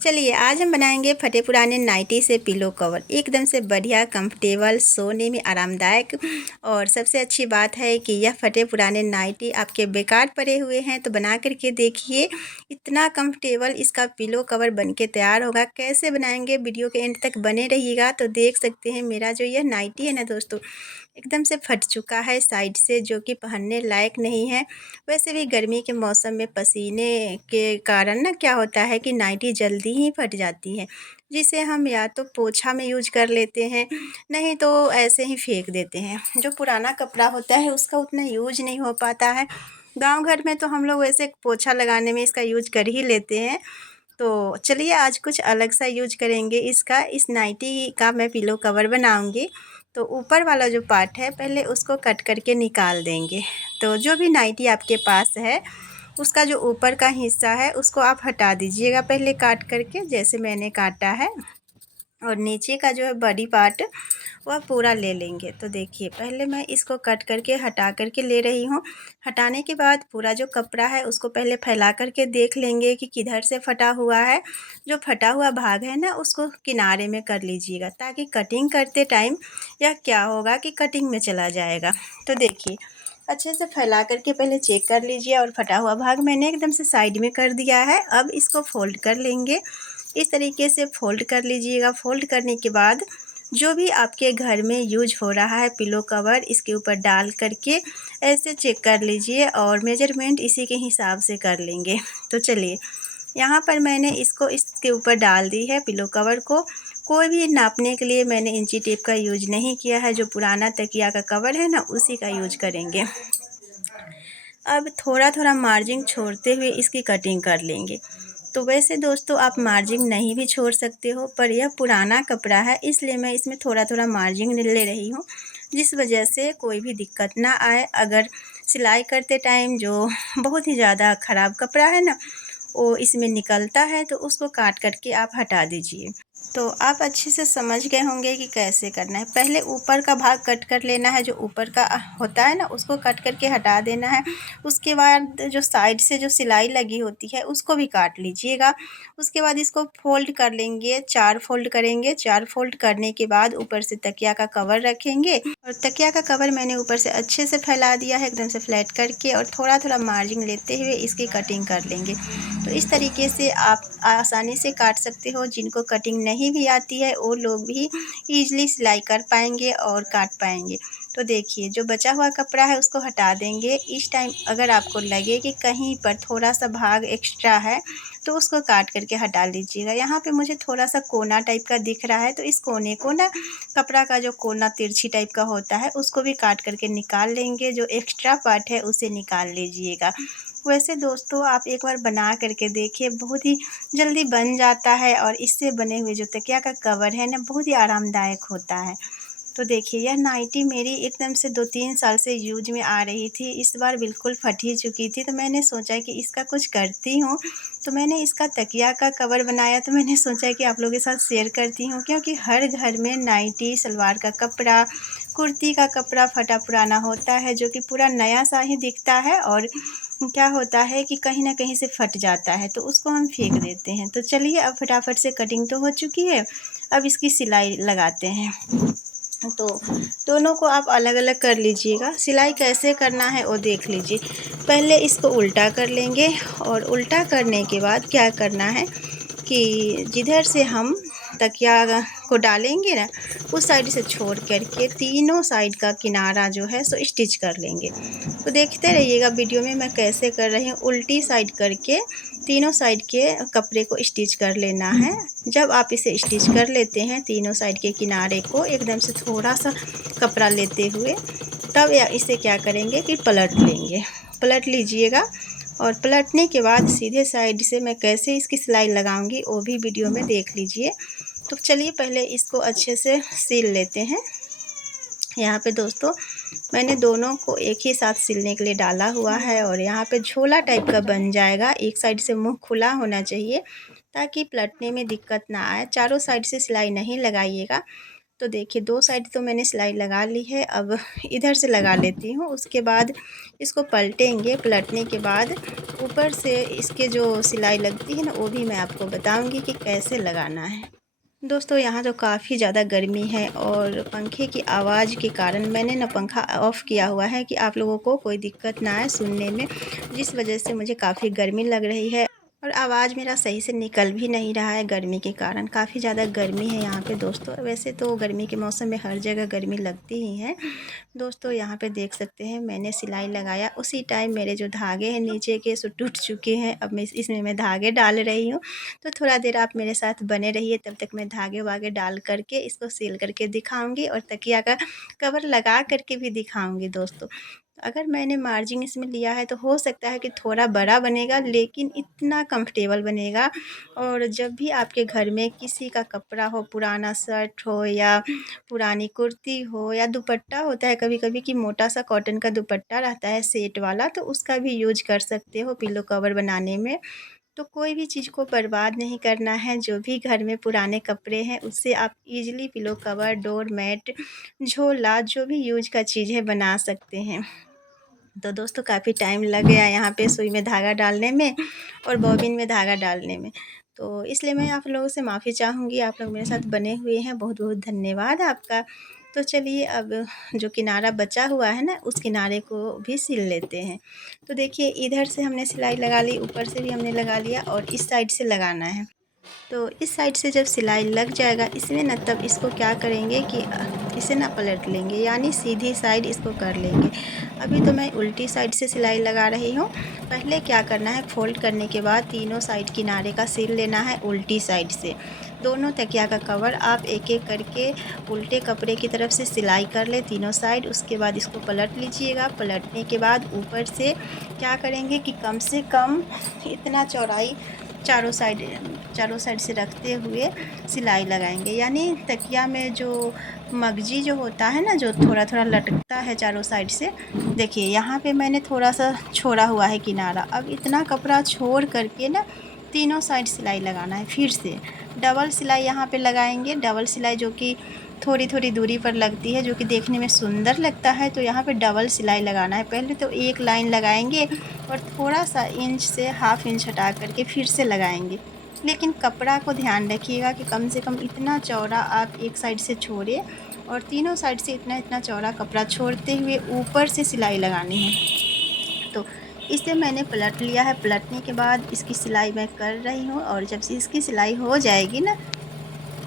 चलिए आज हम बनाएंगे फटे पुराने नाइटी से पिलो कवर। एकदम से बढ़िया, कंफर्टेबल, सोने में आरामदायक। और सबसे अच्छी बात है कि यह फटे पुराने नाइटी आपके बेकार पड़े हुए हैं तो बना करके देखिए, इतना कंफर्टेबल इसका पिलो कवर बनके तैयार होगा। कैसे बनाएंगे, वीडियो के एंड तक बने रहिएगा तो देख सकते हैं। मेरा जो यह नाइटी है ना दोस्तों, एकदम से फट चुका है साइड से, जो कि पहनने लायक नहीं है। वैसे भी गर्मी के मौसम में पसीने के कारण ना क्या होता है कि नाइटी जल्दी ही फट जाती है, जिसे हम या तो पोछा में यूज कर लेते हैं, नहीं तो ऐसे ही फेंक देते हैं। जो पुराना कपड़ा होता है उसका उतना यूज नहीं हो पाता है। गांव घर में तो हम लोग वैसे पोछा लगाने में इसका यूज कर ही लेते हैं। तो चलिए आज कुछ अलग सा यूज करेंगे इसका। इस नाइटी का मैं पिलो कवर बनाऊंगी। तो ऊपर वाला जो पार्ट है पहले उसको कट करके निकाल देंगे। तो जो भी नाइटी आपके पास है उसका जो ऊपर का हिस्सा है उसको आप हटा दीजिएगा पहले काट करके, जैसे मैंने काटा है। और नीचे का जो है बॉडी पार्ट वह पूरा ले लेंगे। तो देखिए पहले मैं इसको कट करके हटा करके ले रही हूँ। हटाने के बाद पूरा जो कपड़ा है उसको पहले फैला करके देख लेंगे कि किधर से फटा हुआ है। जो फटा हुआ भाग है ना उसको किनारे में कर लीजिएगा, ताकि कटिंग करते टाइम यह क्या होगा कि कटिंग में चला जाएगा। तो देखिए अच्छे से फैला करके पहले चेक कर लीजिए। और फटा हुआ भाग मैंने एकदम से साइड में कर दिया है। अब इसको फोल्ड कर लेंगे। इस तरीके से फोल्ड कर लीजिएगा। फोल्ड करने के बाद जो भी आपके घर में यूज हो रहा है पिलो कवर, इसके ऊपर डाल करके ऐसे चेक कर लीजिए और मेजरमेंट इसी के हिसाब से कर लेंगे। तो चलिए यहाँ पर मैंने इसको इसके ऊपर डाल दी है पिलो कवर को। कोई भी नापने के लिए मैंने इंची टेप का यूज नहीं किया है। जो पुराना तकिया का कवर है ना उसी का यूज करेंगे। अब थोड़ा थोड़ा मार्जिन छोड़ते हुए इसकी कटिंग कर लेंगे। तो वैसे दोस्तों आप मार्जिन नहीं भी छोड़ सकते हो, पर यह पुराना कपड़ा है इसलिए मैं इसमें थोड़ा थोड़ा मार्जिन ले रही हूँ, जिस वजह से कोई भी दिक्कत ना आए। अगर सिलाई करते टाइम जो बहुत ही ज़्यादा ख़राब कपड़ा है ना वो इसमें निकलता है तो उसको काट करके आप हटा दीजिए। तो आप अच्छे से समझ गए होंगे कि कैसे करना है। पहले ऊपर का भाग कट कर लेना है, जो ऊपर का होता है ना उसको कट करके हटा देना है। उसके बाद जो साइड से जो सिलाई लगी होती है उसको भी काट लीजिएगा। उसके बाद इसको फोल्ड कर लेंगे, 4 फोल्ड करेंगे। 4 फोल्ड करने के बाद ऊपर से तकिया का कवर रखेंगे। और तकिया का कवर मैंने ऊपर से अच्छे से फैला दिया है एकदम से फ्लैट करके, और थोड़ा थोड़ा मार्जिन लेते हुए इसकी कटिंग कर लेंगे। तो इस तरीके से आप आसानी से काट सकते हो। जिनको कटिंग नहीं भी आती है वो लोग भी ईजिली सिलाई कर पाएंगे और काट पाएंगे। तो देखिए जो बचा हुआ कपड़ा है उसको हटा देंगे। इस टाइम अगर आपको लगे कि कहीं पर थोड़ा सा भाग एक्स्ट्रा है तो उसको काट करके हटा लीजिएगा। यहाँ पे मुझे थोड़ा सा कोना टाइप का दिख रहा है, तो इस कोने को ना, कपड़ा का जो कोना तिरछी टाइप का होता है उसको भी काट करके निकाल लेंगे। जो एक्स्ट्रा पार्ट है उसे निकाल लीजिएगा। वैसे दोस्तों आप एक बार बना करके देखिए, बहुत ही जल्दी बन जाता है। और इससे बने हुए जो तकिया का कवर है ना बहुत ही आरामदायक होता है। तो देखिए यह नाइटी मेरी एकदम से 2-3 साल से यूज में आ रही थी। इस बार बिल्कुल फट ही चुकी थी, तो मैंने सोचा कि इसका कुछ करती हूँ। तो मैंने इसका तकिया का कवर बनाया, तो मैंने सोचा कि आप लोगों के साथ शेयर करती हूँ, क्योंकि हर घर में नाइटी, सलवार का कपड़ा, कुर्ती का कपड़ा फटा पुराना होता है, जो कि पूरा नया सा ही दिखता है। और क्या होता है कि कहीं ना कहीं से फट जाता है तो उसको हम फेंक देते हैं। तो चलिए अब फटाफट से कटिंग तो हो चुकी है, अब इसकी सिलाई लगाते हैं। तो दोनों को आप अलग अलग कर लीजिएगा। सिलाई कैसे करना है वो देख लीजिए। पहले इसको उल्टा कर लेंगे, और उल्टा करने के बाद क्या करना है कि जिधर से हम तकिया को डालेंगे ना उस साइड से छोड़ करके तीनों साइड का किनारा जो है सो स्टिच कर लेंगे। तो देखते रहिएगा वीडियो में मैं कैसे कर रही हूँ। उल्टी साइड करके तीनों साइड के कपड़े को स्टिच कर लेना है। जब आप इसे स्टिच कर लेते हैं तीनों साइड के किनारे को एकदम से थोड़ा सा कपड़ा लेते हुए, तब या इसे क्या करेंगे कि पलट लेंगे। पलट लीजिएगा, और पलटने के बाद सीधे साइड से मैं कैसे इसकी सिलाई लगाऊंगी वो भी वीडियो में देख लीजिए। तो चलिए पहले इसको अच्छे से सिल लेते हैं। यहाँ पे दोस्तों मैंने दोनों को एक ही साथ सिलने के लिए डाला हुआ है, और यहाँ पे झोला टाइप का बन जाएगा। एक साइड से मुंह खुला होना चाहिए ताकि पलटने में दिक्कत ना आए। चारों साइड से सिलाई नहीं लगाइएगा, तो देखिए 2 साइड तो मैंने सिलाई लगा ली है, अब इधर से लगा लेती हूँ। उसके बाद इसको पलटेंगे, पलटने के बाद ऊपर से इसके जो सिलाई लगती है ना, वो भी मैं आपको बताऊँगी कि कैसे लगाना है। दोस्तों यहाँ तो काफ़ी ज़्यादा गर्मी है और पंखे की आवाज़ के कारण मैंने ना पंखा ऑफ़ किया हुआ है कि आप लोगों को कोई दिक्कत ना आए सुनने में, जिस वजह से मुझे काफ़ी गर्मी लग रही है और आवाज़ मेरा सही से निकल भी नहीं रहा है गर्मी के कारण। काफ़ी ज़्यादा गर्मी है यहाँ पे दोस्तों। वैसे तो गर्मी के मौसम में हर जगह गर्मी लगती ही है। दोस्तों यहाँ पे देख सकते हैं मैंने सिलाई लगाया, उसी टाइम मेरे जो धागे हैं नीचे के सो टूट चुके हैं। अब मैं इसमें मैं धागे डाल रही हूँ, तो थोड़ा देर आप मेरे साथ बने रहिए, तब तक मैं धागे वागे डाल करके इसको सील करके दिखाऊंगी और तकिया का कवर लगा करके भी दिखाऊंगी दोस्तों। अगर मैंने मार्जिन इसमें लिया है तो हो सकता है कि थोड़ा बड़ा बनेगा, लेकिन इतना कंफर्टेबल बनेगा। और जब भी आपके घर में किसी का कपड़ा हो, पुराना शर्ट हो या पुरानी कुर्ती हो या दुपट्टा होता है कभी कभी कि मोटा सा कॉटन का दुपट्टा रहता है सेट वाला, तो उसका भी यूज कर सकते हो पिलो कवर बनाने में। तो कोई भी चीज़ को बर्बाद नहीं करना है, जो भी घर में पुराने कपड़े हैं उससे आप easily pillow cover, door mat, झोला, जो भी यूज का चीज़ है बना सकते हैं। तो दोस्तों काफ़ी टाइम लग गया यहाँ पे सुई में धागा डालने में और बॉबिन में धागा डालने में, तो इसलिए मैं आप लोगों से माफ़ी चाहूँगी। आप लोग मेरे साथ बने हुए हैं, बहुत बहुत धन्यवाद आपका। तो चलिए अब जो किनारा बचा हुआ है ना, उस किनारे को भी सिल लेते हैं। तो देखिए इधर से हमने सिलाई लगा ली, ऊपर से भी हमने लगा लिया और इस साइड से लगाना है। तो इस साइड से जब सिलाई लग जाएगा इसमें ना, तब इसको क्या करेंगे कि इसे ना पलट लेंगे, यानी सीधी साइड इसको कर लेंगे। अभी तो मैं उल्टी साइड से सिलाई लगा रही हूँ। पहले क्या करना है, फोल्ड करने के बाद तीनों साइड किनारे का सिल लेना है उल्टी साइड से। दोनों तकिया का कवर आप एक एक करके उल्टे कपड़े की तरफ से सिलाई कर ले तीनों साइड। उसके बाद इसको पलट लीजिएगा। पलटने के बाद ऊपर से क्या करेंगे कि कम से कम इतना चौड़ाई चारों साइड से रखते हुए सिलाई लगाएंगे, यानी तकिया में जो मगजी जो होता है ना, जो थोड़ा थोड़ा लटकता है चारों साइड से, देखिए यहाँ पे मैंने थोड़ा सा छोड़ा हुआ है किनारा। अब इतना कपड़ा छोड़ करके ना तीनों साइड सिलाई लगाना है। फिर से डबल सिलाई यहाँ पे लगाएंगे, डबल सिलाई जो कि थोड़ी थोड़ी दूरी पर लगती है, जो कि देखने में सुंदर लगता है। तो यहाँ पे डबल सिलाई लगाना है। पहले तो एक लाइन लगाएंगे और थोड़ा सा इंच से हाफ इंच हटा करके फिर से लगाएंगे, लेकिन कपड़ा को ध्यान रखिएगा कि कम से कम इतना चौड़ा आप एक साइड से छोड़े और तीनों साइड से इतना इतना चौड़ा कपड़ा छोड़ते हुए ऊपर से सिलाई लगानी है। तो इसे मैंने पलट लिया है। पलटने के बाद इसकी सिलाई मैं कर रही हूँ और जब से इसकी सिलाई हो जाएगी ना,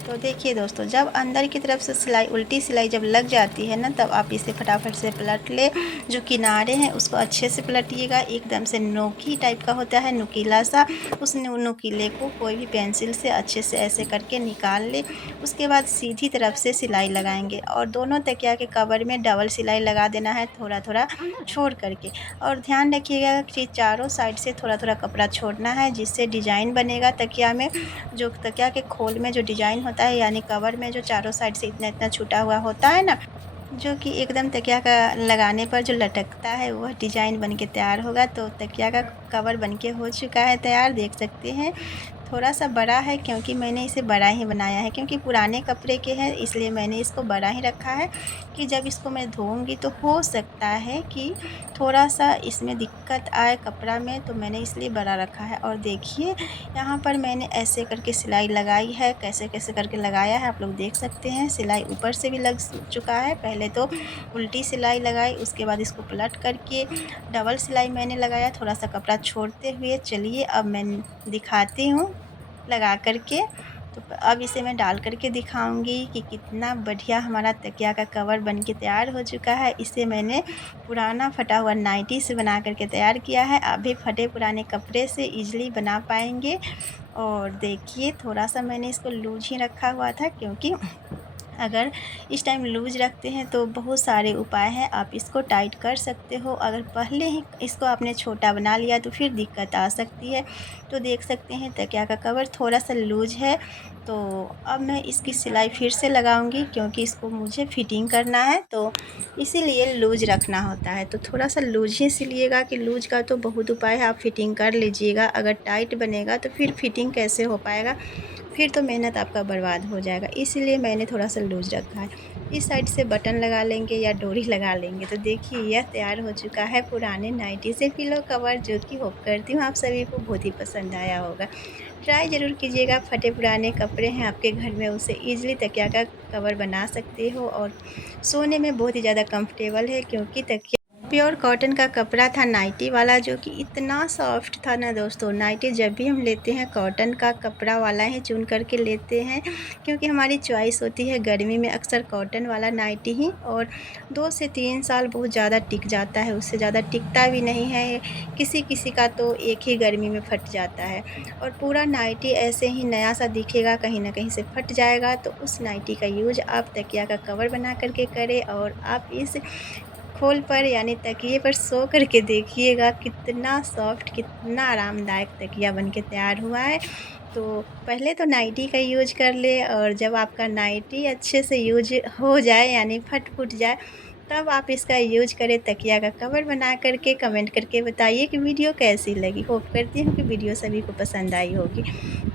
तो देखिए दोस्तों, जब अंदर की तरफ से सिलाई उल्टी सिलाई जब लग जाती है ना, तब आप इसे फटाफट से पलट ले। जो किनारे हैं उसको अच्छे से पलटिएगा। एकदम से नोकी टाइप का होता है, नुकीला सा, उस नुकीले को कोई भी पेंसिल से अच्छे से ऐसे करके निकाल ले। उसके बाद सीधी तरफ से सिलाई लगाएंगे और दोनों तकिया के कवर में डबल सिलाई लगा देना है, थोड़ा थोड़ा छोड़ करके। और ध्यान रखिएगा कि चारों साइड से थोड़ा थोड़ा कपड़ा छोड़ना है, जिससे डिजाइन बनेगा तकिया में। जो तकिया के खोल में जो डिजाइन होता है, यानी कवर में जो चारों साइड से इतना इतना छूटा हुआ होता है ना, जो कि एकदम तकिया का लगाने पर जो लटकता है, वह डिजाइन बन के तैयार होगा। तो तकिया का कवर बन के हो चुका है तैयार, देख सकते हैं। थोड़ा सा बड़ा है क्योंकि मैंने इसे बड़ा ही बनाया है, क्योंकि पुराने कपड़े के हैं इसलिए मैंने इसको बड़ा ही रखा है कि जब इसको मैं धोऊंगी तो हो सकता है कि थोड़ा सा इसमें दिक्कत आए कपड़ा में, तो मैंने इसलिए बड़ा रखा है। और देखिए यहाँ पर मैंने ऐसे करके सिलाई लगाई है, कैसे कैसे करके लगाया है आप लोग देख सकते हैं। सिलाई ऊपर से भी लग चुका है। पहले तो उल्टी सिलाई लगाई, उसके बाद इसको पलट करके डबल सिलाई मैंने लगाया थोड़ा सा कपड़ा छोड़ते हुए। चलिए अब मैं दिखाती हूँ लगा करके। तो अब इसे मैं डाल करके दिखाऊंगी कि कितना बढ़िया हमारा तकिया का कवर बन के तैयार हो चुका है। इसे मैंने पुराना फटा हुआ नाइटी से बना करके तैयार किया है। आप भी फटे पुराने कपड़े से इजीली बना पाएंगे। और देखिए थोड़ा सा मैंने इसको लूज ही रखा हुआ था, क्योंकि अगर इस टाइम लूज रखते हैं तो बहुत सारे उपाय हैं, आप इसको टाइट कर सकते हो। अगर पहले ही इसको आपने छोटा बना लिया तो फिर दिक्कत आ सकती है। तो देख सकते हैं तकिया का कवर थोड़ा सा लूज है। तो अब मैं इसकी सिलाई फिर से लगाऊंगी, क्योंकि इसको मुझे फिटिंग करना है, तो इसीलिए लूज रखना होता है। तो थोड़ा सा लूज ही सिलिएगा, कि लूज का तो बहुत उपाय है, आप फिटिंग कर लीजिएगा। अगर टाइट बनेगा तो फिर फिटिंग कैसे हो पाएगा। फिर तो मेहनत आपका बर्बाद हो जाएगा। इसीलिए मैंने थोड़ा सा लूज़ रखा है। इस साइड से बटन लगा लेंगे या डोरी लगा लेंगे। तो देखिए यह तैयार हो चुका है पुराने नाइटी से पिलो कवर, जो कि होप करती हूँ आप सभी को बहुत ही पसंद आया होगा। ट्राई ज़रूर कीजिएगा। फटे पुराने कपड़े हैं आपके घर में, उससे ईज़िली तकिया का कवर बना सकते हो और सोने में बहुत ही ज़्यादा कंफर्टेबल है, क्योंकि तकिया प्योर कॉटन का कपड़ा था नाइटी वाला, जो कि इतना सॉफ्ट था ना दोस्तों। नाइटी जब भी हम लेते हैं कॉटन का कपड़ा वाला ही चुन करके लेते हैं, क्योंकि हमारी चॉइस होती है गर्मी में अक्सर कॉटन वाला नाइटी ही, और 2 से 3 साल बहुत ज़्यादा टिक जाता है, उससे ज़्यादा टिकता भी नहीं है। किसी-किसी का तो एक ही गर्मी में फट जाता है और पूरा नाइटी ऐसे ही नया सा दिखेगा, कहीं न कहीं से फट जाएगा। तो उस नाइटी का यूज़ आप तकिया का कवर बना कर के करें और आप इस खोल पर यानी तकिए पर सो कर के देखिएगा कितना सॉफ्ट, कितना आरामदायक तकिया बन के तैयार हुआ है। तो पहले तो नाइटी का यूज़ कर लें, और जब आपका नाइटी अच्छे से यूज़ हो जाए यानी फट-फुट जाए, तब आप इसका यूज़ करें तकिया का कवर बना कर के। कमेंट करके बताइए कि वीडियो कैसी लगी। होप करती हूँ कि वीडियो सभी को पसंद आई होगी।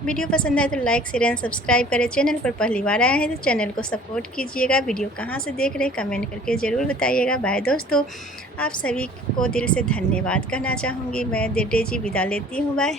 वीडियो पसंद आए तो लाइक, शेयर एंड सब्सक्राइब करें। चैनल पर पहली बार आए हैं तो चैनल को सपोर्ट कीजिएगा। वीडियो कहाँ से देख रहे हैं कमेंट करके ज़रूर बताइएगा। बाय दोस्तों, आप सभी को दिल से धन्यवाद कहना चाहूँगी। मैं डेजी विदा लेती हूँ। बाय।